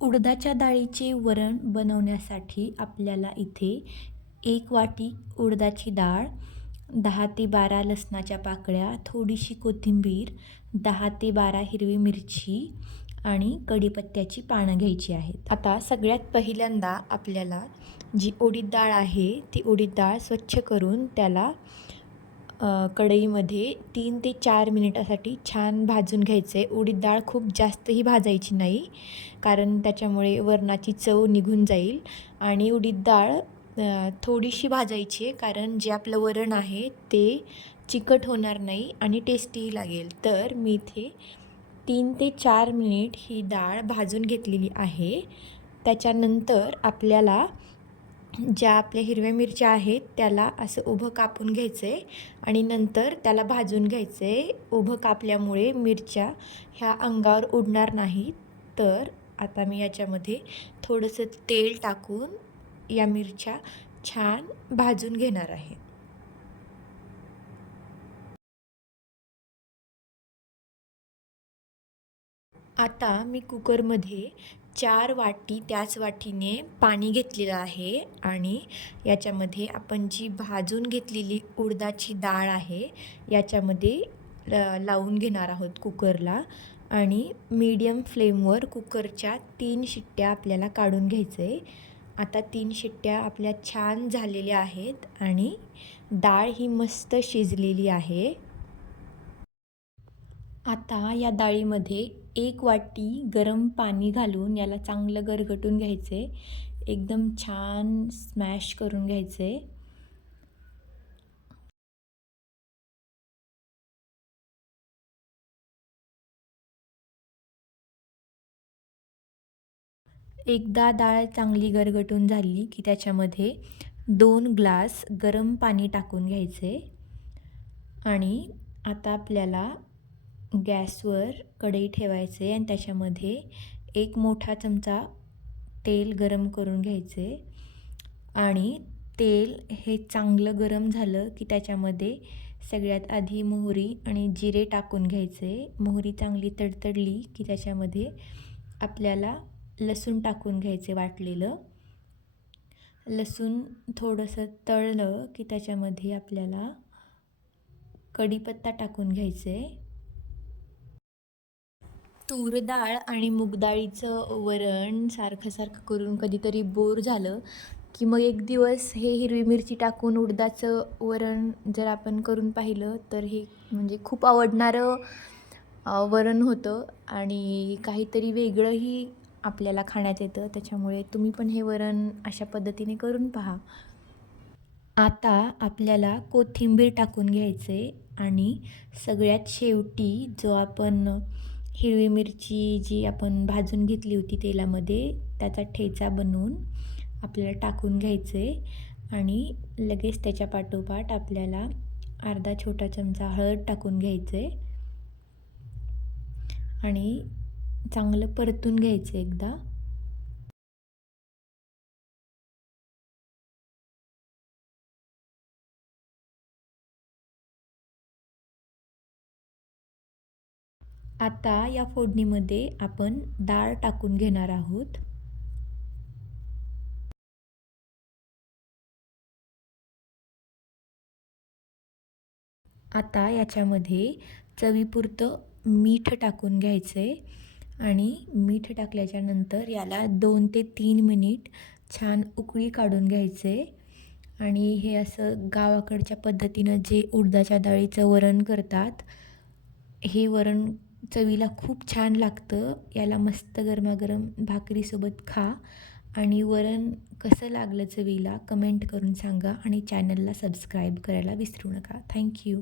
उडदाच्या डाळीचे वरण बनवण्यासाठी आपल्याला इथे एक वाटी उडदाची डाळ दहा ते बारा लसणाच्या पाकळ्या थोडीशी कोथिंबीर दहा ते बारा हिरवी मिरची आणि कढीपत्त्याची पानं घ्यायची आहेत. आता सगळ्यात पहिल्यांदा आपल्याला जी उडीद डाळ आहे ती उडीद डाळ स्वच्छ करून त्याला कढईमध्ये तीन ते चार मिनिटासाठी छान भाजून घ्यायचे उडीद डाळ खूप जास्तही भाजायची नाही कारण त्याच्यामुळे वरणाची चव निघून जाईल. आणि उडीद डाळ थोडीशी भाजायची आहे कारण जे आपलं वरण आहे ते चिकट होणार नाही आणि टेस्टीही लागेल. तर मी इथे तीन ते चार मिनिट ही डाळ भाजून घेतलेली आहे. त्याच्यानंतर आपल्याला ज्या आपल्या हिरव्या मिरच्या आहेत त्याला असं उभं कापून घ्यायचं आहे आणि नंतर त्याला भाजून घ्यायचं आहे उभं कापल्यामुळे मिरच्या ह्या अंगावर उडणार नाहीत. तर आता मी याच्यामध्ये थोडंसं तेल टाकून या मिरच्या छान भाजून घेणार आहे. आता मी कुकरमध्ये चार वाटी त्याच वाटीने पाणी घेतलेलं आहे आणि याच्यामध्ये आपण जी भाजून घेतलेली उडदाची डाळ आहे याच्यामध्ये लावून घेणार आहोत कुकरला आणि मीडियम फ्लेमवर कुकरच्या तीन शिट्ट्या आपल्याला काढून घ्यायचं. आहे आता तीन शिट्ट्या आपल्या छान झालेल्या आहेत आणि डाळ ही मस्त शिजलेली आहे. आता या डाळीमध्ये एक वाटी गरम पाणी घालून याला चांगलं गरगटून घ्यायचे. एकदम छान स्मॅश करून घ्यायचे. एकदा डाळ चांगली गरगटून झाली की त्याच्यामध्ये दोन ग्लास गरम पाणी टाकून घ्यायचे. आणि आता आपल्याला गॅसवर कढई ठेवायचे आणि त्याच्यामध्ये एक मोठा चमचा तेल गरम करून घ्यायचे. आणि तेल हे चांगलं गरम झालं की त्याच्यामध्ये सगळ्यात आधी मोहरी आणि जिरे टाकून घ्यायचे. मोहरी चांगली तडतडली की त्याच्यामध्ये आपल्याला लसूण टाकून घ्यायचे वाटलेलं. लसूण थोडंसं तळलं की त्याच्यामध्ये आपल्याला कढीपत्ता टाकून घ्यायचे. तूर डाळ आणि मुगडाळीचं वरण सारखं सारखं करून कधीतरी बोर झालं की मग एक दिवस हे हिरवी मिरची टाकून उडदाचं वरण जर आपण करून पाहिलं तर हे म्हणजे खूप आवडणारं वरण होतं आणि काहीतरी वेगळंही आपल्याला खाण्यात येतं. त्याच्यामुळे तुम्ही पण हे वरण अशा पद्धतीने करून पहा. आता आपल्याला कोथिंबीर टाकून घ्यायचे आणि सगळ्यात शेवटी जो आपण हिरवी मिरची जी आपण भाजून घेतली होती तेलामध्ये त्याचा ठेचा बनवून आपल्याला टाकून घ्यायचं आहे आणि लगेच त्याच्या पाठोपाठ आपल्याला अर्धा छोटा चमचा हळद टाकून घ्यायचं आहे आणि चांगलं परतून घ्यायचं एकदा. आता या फोडणीमध्ये आपण डाळ टाकून घेणार आहोत. आता याच्यामध्ये चवीपुरतं मीठ टाकून घ्यायचं आणि मीठ टाकल्याच्यानंतर याला दोन ते तीन मिनिट छान उकळी काढून घ्यायचे आणि हे असं गावाकडच्या पद्धतीनं जे उडदाच्या डाळीचं वरण करतात हे वरण चवीला खूप छान लागतं. याला मस्त गरमागरम भाकरीसोबत खा आणि वरण कसं लागलं चवीला कमेंट करून सांगा आणि चॅनलला सबस्क्राईब करायला विसरू नका. थँक्यू